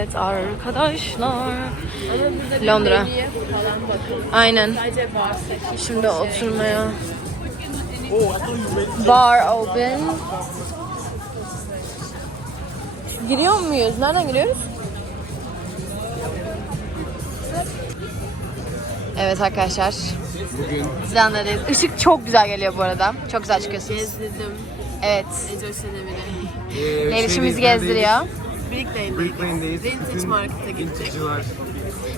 Evet arkadaşlar. Londra. Aynen. Şimdi oturmaya. Bar open. Giriyor muyuz? Nereden giriyoruz? Evet arkadaşlar. Bugün Zlanda'dayız. Işık çok güzel geliyor bu arada. Çok güzel çıkıyorsunuz. Gezdirdim. Evet. Ece Şenemir'i. e, Gelişimiz şeydeyiz, gezdiriyor. Bricklay'deyiz. Brick Lane'deyiz. Vintage Market'e gittik. Vintage'lar.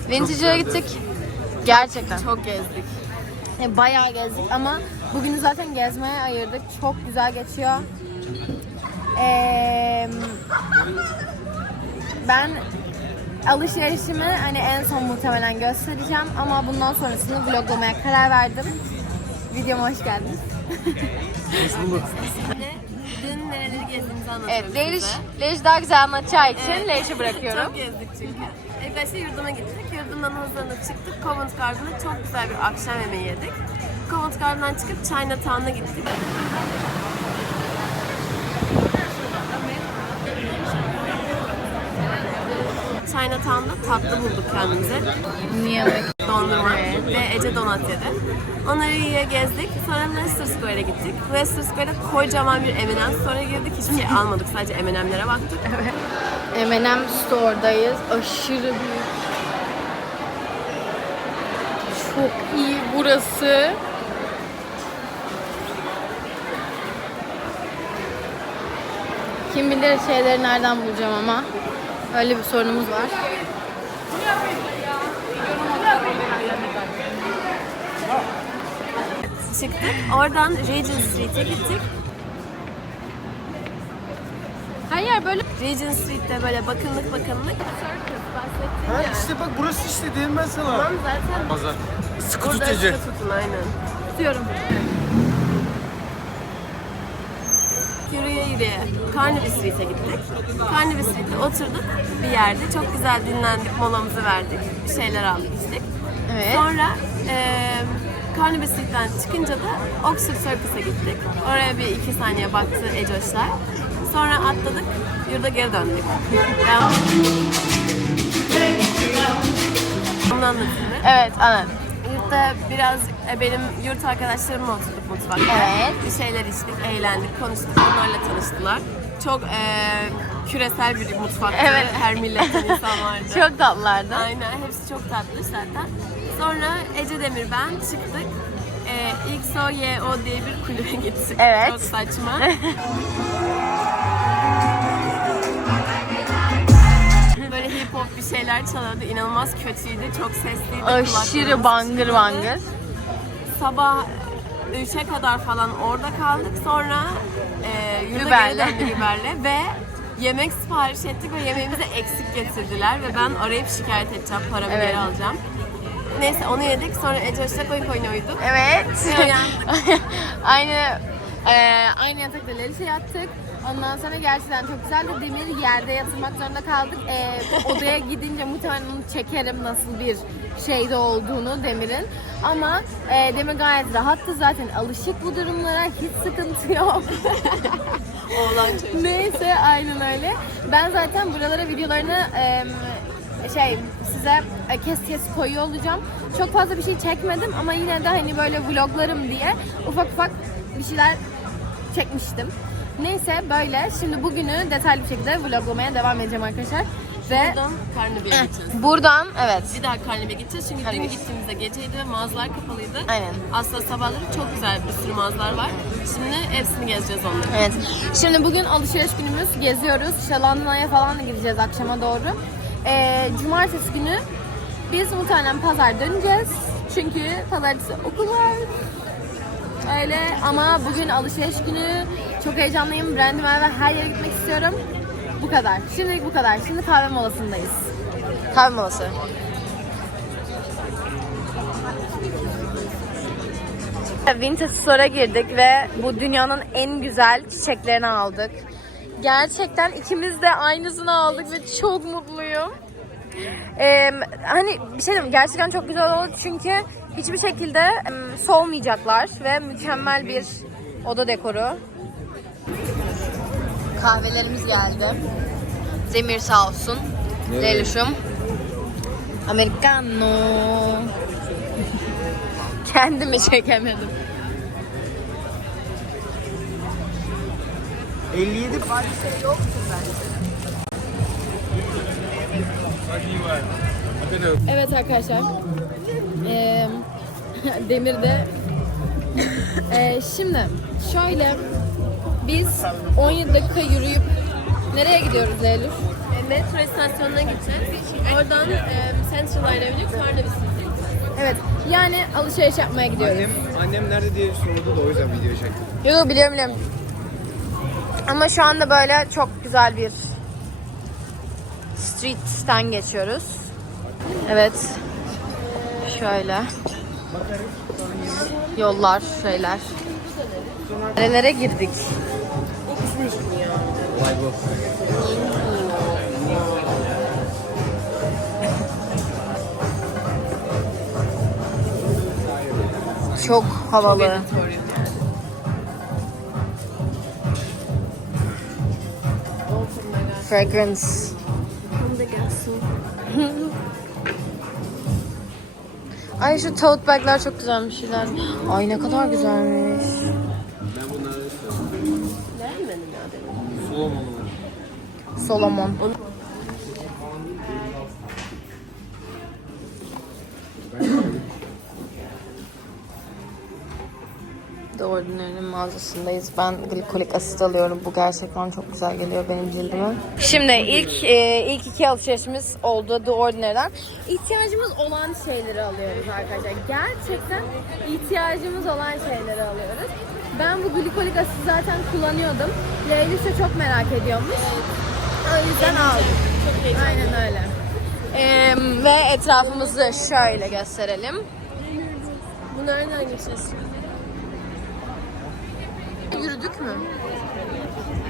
Vintage'a gittik. Gerçekten. Çok gezdik. E, Bayağı gezdik ama bugünü zaten gezmeye ayırdık. Çok güzel geçiyor. Ee, ben alışverişimi hani en son muhtemelen göstereceğim ama bundan sonrasını vloglamaya karar verdim. Videoma hoş geldiniz. Hoş bulduk. Gezdiğimizi anlatıyorum Evet, Leyliş, size. Leyliş daha güzel anlatacağı için Evet. Leyliş'i bırakıyorum. Çok gezdik çünkü. İlk başta yurduma gittik. Yurdumdan hazırlanıp çıktık. Covent Garden'da çok güzel bir akşam yemeği yedik. Covent Garden'dan çıkıp Chinatown'a gittik. Chinatown'da tatlı bulduk kendimize. Niye? Dondurma ve Ece donat yedi. Onları yiye gezdik. Sonra Leicester Square'e gittik. Leicester Square'de kocaman bir M&M Store'a girdik. Hiçbir şey almadık. Sadece M&M'lere baktık. M&M Store'dayız. Aşırı büyük. Çok iyi burası. Kim bilir şeyleri nereden bulacağım ama. Öyle bir sorunumuz var. Çıktık. Oradan Regent Street'e gittik. Hayır böyle Regent Street'te böyle bakımlık bakımlık. Ha işte bak burası işte dedim ben sana. Tamam zaten Pazar. Sıkı burada sıkı tutun aynen. tutuyorum. Yürüye yürüye Carnaby Street'e gittik. Carnaby Street'te oturduk bir yerde. Çok güzel dinlendik, molamızı verdik. Bir şeyler aldık içtik. Evet. Sonra eee Carnaby Street'ten çıkınca da Oxford Circus'a gittik. Oraya bir iki saniye baktı Ecoşlar. Sonra atladık, yurda geri döndük. Onu anlatayım mı? Evet anladım. Yurtta biraz e, benim yurt arkadaşlarımla oturduk mutfakta. Evet. Bir şeyler içtik, eğlendik, konuştuk. Onlarla tanıştılar. Çok e, küresel bir mutfaktı. Evet. Her milletten insan vardı. Çok tatlılardı. Aynen. Hepsi çok tatlı zaten. Sonra Ece Demir ben çıktık. E, XOYO diye bir kulübe gittik. Evet. Çok saçma. Böyle hip hop bir şeyler çalıyordu. İnanılmaz kötüydü. Çok sesliydi. Aşırı kulaklarımız bangır bangır. Sabah 3'e kadar falan orada kaldık. Sonra e, yurda geri döndük Uber'le ve yemek sipariş ettik ve yemeğimizi eksik getirdiler ve ben arayıp şikayet edeceğim, paramı Evet. geri alacağım. Neyse onu yedik. Sonra Ece Hoş'ta koyun koyun uyuduk. Evet. Aynı e, aynı yatakta Leliş'e yattık. Ondan sonra gerçekten çok güzeldi. Demir yerde yatırmak zorunda kaldık. E, odaya gidince muhtemelen onu çekerim nasıl bir şeyde olduğunu Demir'in. Ama e, Demir gayet rahattı zaten. Alışık bu durumlara. Hiç sıkıntı yok. Oğlan çocuğu. Neyse aynen öyle. Ben zaten buralara videolarını e, şey size e, kes kes koyuyor olacağım. Çok fazla bir şey çekmedim ama yine de hani böyle vloglarım diye ufak ufak bir şeyler çekmiştim. Neyse böyle. Şimdi bugünü detaylı bir şekilde vloglamaya devam edeceğim arkadaşlar. Ve Buradan Karnabi'ye gideceğiz. buradan evet. Bir daha Karnabi'ye gideceğiz çünkü dün gittiğimizde geceydi ve mağazalar kapalıydı. Aynen. Aslında sabahları çok güzel bir sürü mağazalar var. Şimdi hepsini gezeceğiz onları. Evet. Şimdi bugün alışveriş günümüz. Geziyoruz. İşte London'a falan da gideceğiz akşama doğru. Ee, cumartesi günü biz muhtemelen pazar döneceğiz. Çünkü pazartesi okul var. Öyle ama bugün alışveriş günü. Çok heyecanlıyım. Brandy ve her yere gitmek istiyorum. Bu kadar. Şimdilik bu kadar. Şimdi kahve molasındayız. Kahve molası. Vintage Store'a girdik ve bu dünyanın en güzel çiçeklerini aldık. Gerçekten ikimiz de aynısını aldık ve çok mutluyum. Ee, hani bir şey diyeyim gerçekten çok güzel oldu çünkü hiçbir şekilde em, solmayacaklar ve mükemmel bir oda dekoru. Kahvelerimiz geldi. Demir sağ olsun. Leylüş'üm. Americano. Kendimi çekemedim. 57 Evet arkadaşlar. Ee, Demir de. Ee, şimdi şöyle biz 17 dakika yürüyüp nereye gidiyoruz Eylül? E, metro istasyonuna gideceğiz. Oradan e, Central Avenue Karnabis'e Evet yani alışveriş yapmaya gidiyoruz. Annem, annem nerede diye sordu da o yüzden video çektim. Yok biliyorum biliyorum. Ama şu anda böyle çok güzel bir streetten geçiyoruz. Evet. Şöyle. Yollar, şeyler. Nerelere girdik? Olay bu. Çok Fragrance. Ay şu tote bag'ler çok güzelmiş şeyler. Ay ne kadar güzelmiş. Ben bunları Beğenmedin ya dedim. Solomon. Solomon. The Ordinary'nin mağazasındayız. Ben glikolik asit alıyorum. Bu gerçekten çok güzel geliyor benim cildime. Şimdi ilk e, ilk iki alışverişimiz oldu The Ordinary'den. İhtiyacımız olan şeyleri alıyoruz arkadaşlar. Gerçekten ihtiyacımız olan şeyleri alıyoruz. Ben bu glikolik asit zaten kullanıyordum. Leylis çok merak ediyormuş. O yüzden aldım. Aynen öyle. Ee, ve etrafımızı şöyle gösterelim. Bu nereden geçeceğiz? Yürüdük mü?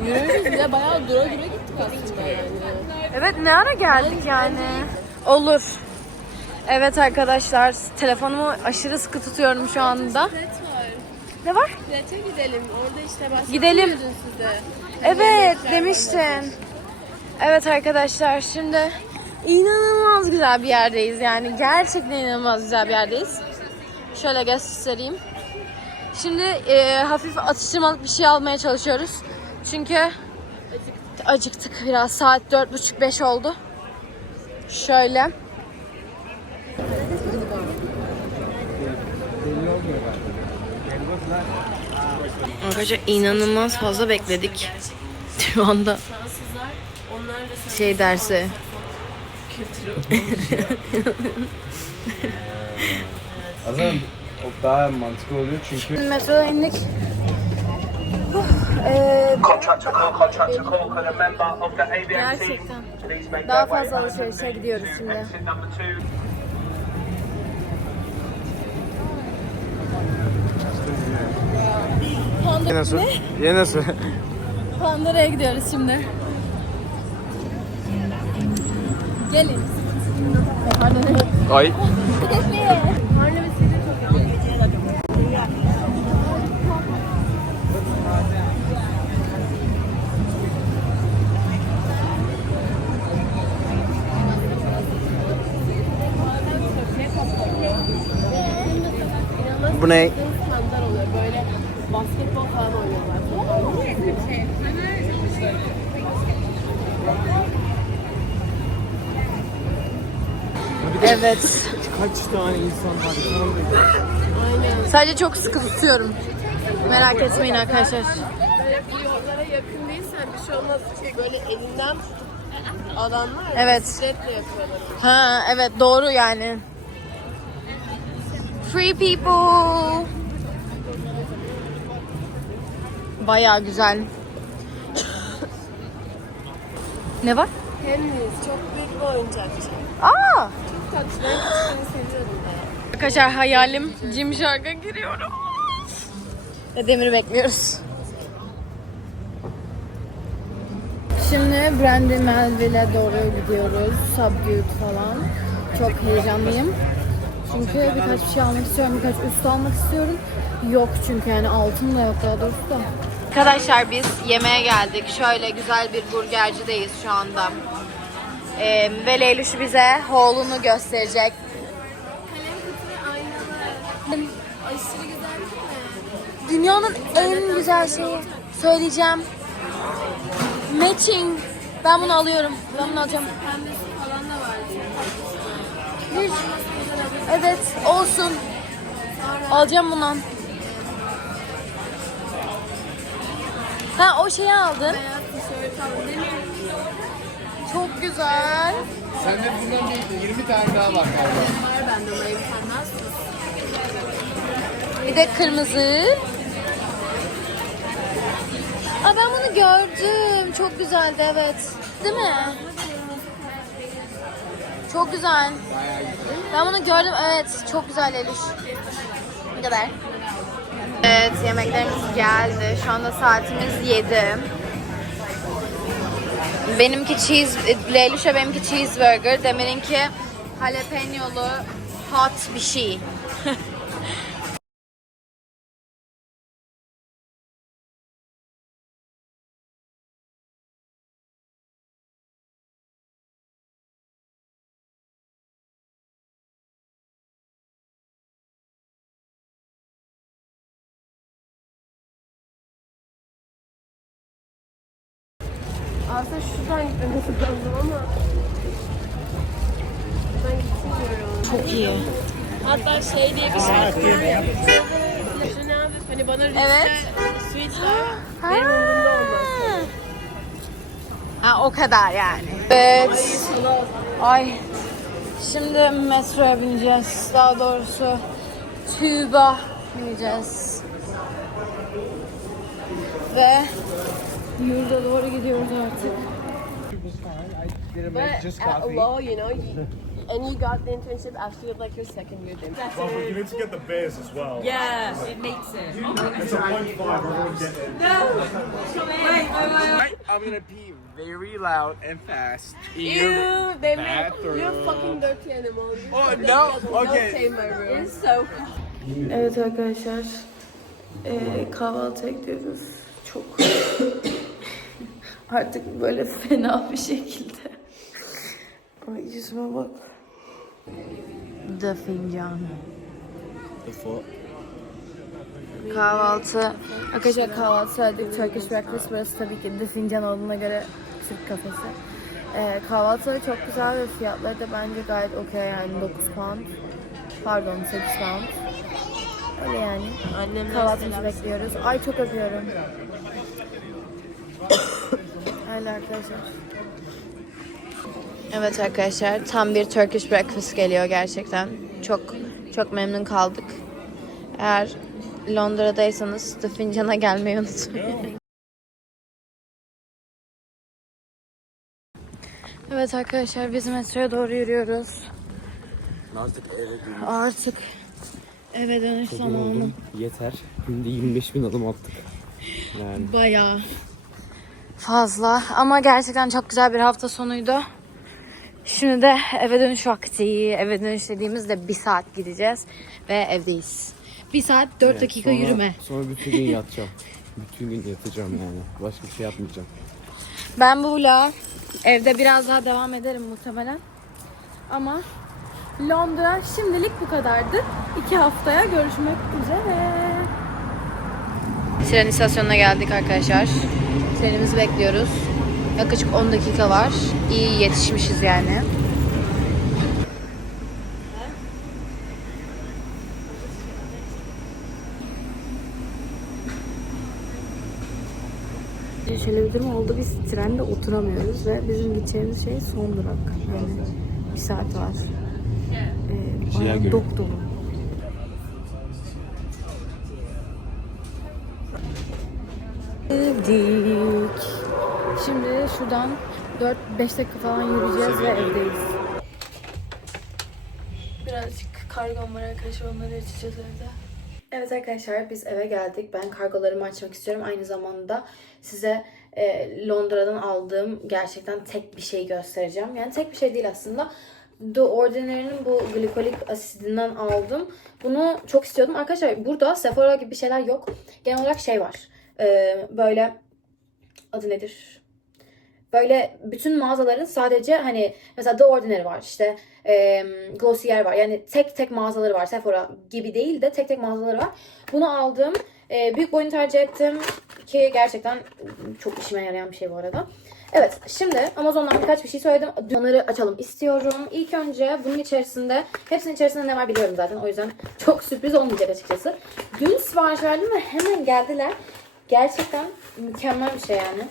Yürüyoruz bile bayağı dura dura gittik aslında yani. Evet ne ara geldik yani? Olur. Evet arkadaşlar telefonumu aşırı sıkı tutuyorum şu anda. Ne var? Bilete gidelim. Orada işte bahsettim Gidelim. ya size. Evet demiştin. Evet arkadaşlar şimdi inanılmaz güzel bir yerdeyiz yani gerçekten inanılmaz güzel bir yerdeyiz. Şöyle göstereyim. Şimdi e, hafif atıştırmalık bir şey almaya çalışıyoruz. Çünkü acıktık biraz. Saat dört buçuk beş oldu. Şöyle. Arkadaşlar inanılmaz fazla bekledik. Şu anda Fransızlar onlar da şey dersi. Azam o daha mantıklı oluyor çünkü Metroda indik. Ee, Gerçekten. Daha fazla alışverişe gidiyoruz şimdi. two. Yine nasıl? Yine nasıl? Pandora'ya gidiyoruz şimdi. Gelin. Ay. Bu ne? standart oluyor. Böyle basketbol falan oynuyorlar. Evet. Kaç tane insan var? Aynen. Sadece çok sıkı tutuyorum. Merak etmeyin arkadaşlar. Böyle bir yollara yakın değilsen bir şey olmaz. Şey böyle elinden tutup adamlar Evet. bisikletle yapıyorlar. Ha evet doğru yani. Free people. Baya güzel. ne var? Henry's çok büyük bir oyuncakçı. Aa! Çok tatlı. Ben küçükken seviyordum da. Arkadaşlar hayalim Gymshark'a giriyoruz. Ve Demir'i bekliyoruz. Şimdi Brandy Melville'e doğru gidiyoruz. Subdued falan. Çok heyecanlıyım. Çünkü birkaç bir şey almak istiyorum. Birkaç üst almak istiyorum. Yok çünkü yani altın da yok daha doğrusu da. Arkadaşlar biz yemeğe geldik. Şöyle güzel bir burgercideyiz şu anda. Ee, ve Leyluş bize haul'unu gösterecek. Aşırı güzel değil mi? Dünyanın en güzel şeyi söyleyeceğim. Matching. Ben bunu alıyorum. Ben bunu alacağım. Pembesi falan da var. Bir. Evet olsun. Alacağım bundan. Ha o şeyi aldın. Değil? Çok güzel. Sende bundan bir 20 tane daha var galiba. Var bende. Bir de kırmızı. Aa ben bunu gördüm. Çok güzeldi evet. Değil mi? Çok güzel. Ben bunu gördüm evet. Çok güzel Eliş. Ne kadar? Evet yemeklerimiz geldi. Şu anda saatimiz 7. Benimki cheese, Leylüş'e benimki cheeseburger. Demir'inki jalapeno'lu hot bir şey. Aslında şuradan gitmemiz lazım ama ben gitmiyorum. Çok iyi. Hatta şey diye bir şarkı var. Ne abi? Hani bana rüzgar, Evet. sweet ver. Benim umurumda olmaz. Ha o kadar yani. Evet. Ay. Şimdi metroya bineceğiz. Daha doğrusu TÜB'a bineceğiz. Ve yurda doğru gidiyoruz artık. But at law, you know, you, and you got the internship after like your second year. Then. Well, we need to get the bears as well. Yeah, it makes it. It's a point five. Everyone get it. Right, I'm gonna pee very loud and fast. Ew, they make you're fucking dirty animal. Oh no! Don't Okay. in my room. It's so Evet arkadaşlar eee kahvaltı ediyoruz. Çok artık böyle fena bir şekilde. Ay yüzüme bak. The fincan. Kahvaltı. Arkadaşlar kahvaltı söyledik. Turkish breakfast. Burası tabii ki The Fincan olduğuna göre Türk kafesi. Ee, kahvaltı çok güzel ve fiyatları da bence gayet okey yani 9 pound. Pardon 8 pound. Öyle yani. Kahvaltımızı bekliyoruz. Ay çok öpüyorum. Öyle arkadaşlar. Evet arkadaşlar tam bir Turkish breakfast geliyor gerçekten. Çok çok memnun kaldık. Eğer Londra'daysanız The Fincan'a gelmeyi unutmayın. Evet arkadaşlar biz metroya doğru yürüyoruz. Artık eve dönüş Artık eve dönüş zamanı. yeter. Günde 25 bin adım attık. Yani Bayağı fazla ama gerçekten çok güzel bir hafta sonuydu. Şimdi de eve dönüş vakti. Eve dönüş dediğimizde bir saat gideceğiz ve evdeyiz. Bir saat dört evet, dakika sonra- yürüme. Sonra bütün gün yatacağım. bütün gün yatacağım yani. Başka bir şey yapmayacağım. Ben bu vloga evde biraz daha devam ederim muhtemelen. Ama Londra şimdilik bu kadardı. İki haftaya görüşmek üzere. Tren istasyonuna geldik arkadaşlar. Trenimizi bekliyoruz. Yaklaşık 10 dakika var. İyi yetişmişiz yani. Şöyle bir durum oldu. Biz trende oturamıyoruz ve bizim gideceğimiz şey son durak. Yani bir saat var. Ee, dop dolu. Geldik. Şuradan 4-5 dakika falan yürüyeceğiz ve evdeyiz. Birazcık kargom var arkadaşlar onları açacağız evde. Evet arkadaşlar biz eve geldik. Ben kargolarımı açmak istiyorum. Aynı zamanda size e, Londra'dan aldığım gerçekten tek bir şey göstereceğim. Yani tek bir şey değil aslında. The Ordinary'nin bu glikolik asidinden aldım. Bunu çok istiyordum. Arkadaşlar burada Sephora gibi bir şeyler yok. Genel olarak şey var. Ee, böyle adı nedir? Böyle bütün mağazaların sadece hani mesela The Ordinary var işte e, Glossier var yani tek tek mağazaları var Sephora gibi değil de tek tek mağazaları var. Bunu aldım. E, büyük boyunu tercih ettim ki gerçekten çok işime yarayan bir şey bu arada. Evet şimdi Amazon'dan birkaç bir şey söyledim. Onları açalım istiyorum. İlk önce bunun içerisinde hepsinin içerisinde ne var biliyorum zaten. O yüzden çok sürpriz olmayacak açıkçası. Dün sipariş verdim ve hemen geldiler. Gerçekten mükemmel bir şey yani.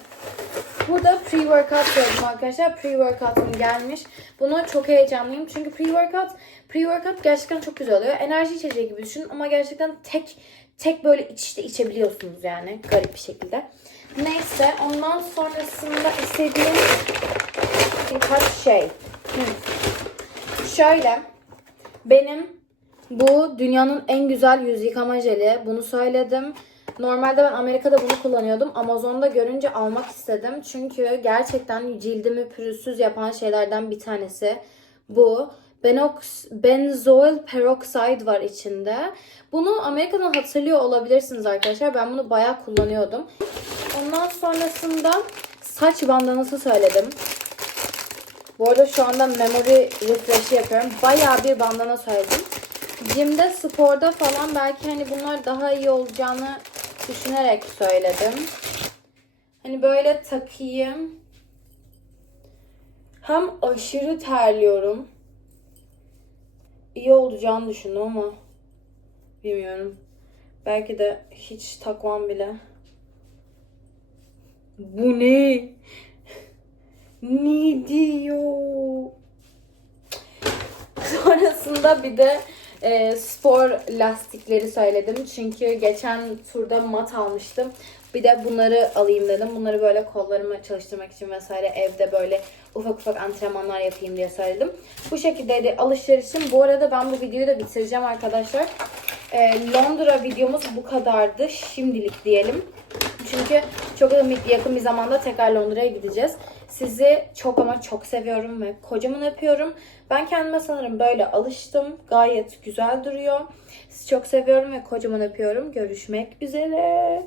Burada pre-workout gördüm arkadaşlar. Pre-workout'um gelmiş. Buna çok heyecanlıyım. Çünkü pre-workout pre-workout gerçekten çok güzel oluyor. Enerji içeceği gibi düşünün ama gerçekten tek tek böyle içişte içebiliyorsunuz yani garip bir şekilde. Neyse ondan sonrasında istediğim birkaç şey. Hı. Şöyle benim bu dünyanın en güzel yüz yıkama jeli. Bunu söyledim. Normalde ben Amerika'da bunu kullanıyordum. Amazon'da görünce almak istedim. Çünkü gerçekten cildimi pürüzsüz yapan şeylerden bir tanesi bu. Benox, benzoyl peroxide var içinde. Bunu Amerika'dan hatırlıyor olabilirsiniz arkadaşlar. Ben bunu bayağı kullanıyordum. Ondan sonrasında saç bandanası söyledim. Bu arada şu anda memory refresh'i yapıyorum. Bayağı bir bandana söyledim. Gym'de, sporda falan belki hani bunlar daha iyi olacağını düşünerek söyledim. Hani böyle takayım. Hem aşırı terliyorum. İyi olacağını düşündüm ama bilmiyorum. Belki de hiç takmam bile. Bu ne? Ne diyor? Sonrasında bir de e, spor lastikleri söyledim. Çünkü geçen turda mat almıştım. Bir de bunları alayım dedim. Bunları böyle kollarımı çalıştırmak için vesaire evde böyle ufak ufak antrenmanlar yapayım diye söyledim. Bu şekildeydi alışverişim. Bu arada ben bu videoyu da bitireceğim arkadaşlar. E, Londra videomuz bu kadardı. Şimdilik diyelim. Çünkü çok yakın bir zamanda tekrar Londra'ya gideceğiz. Sizi çok ama çok seviyorum ve kocaman öpüyorum. Ben kendime sanırım böyle alıştım. Gayet güzel duruyor. Sizi çok seviyorum ve kocaman öpüyorum. Görüşmek üzere.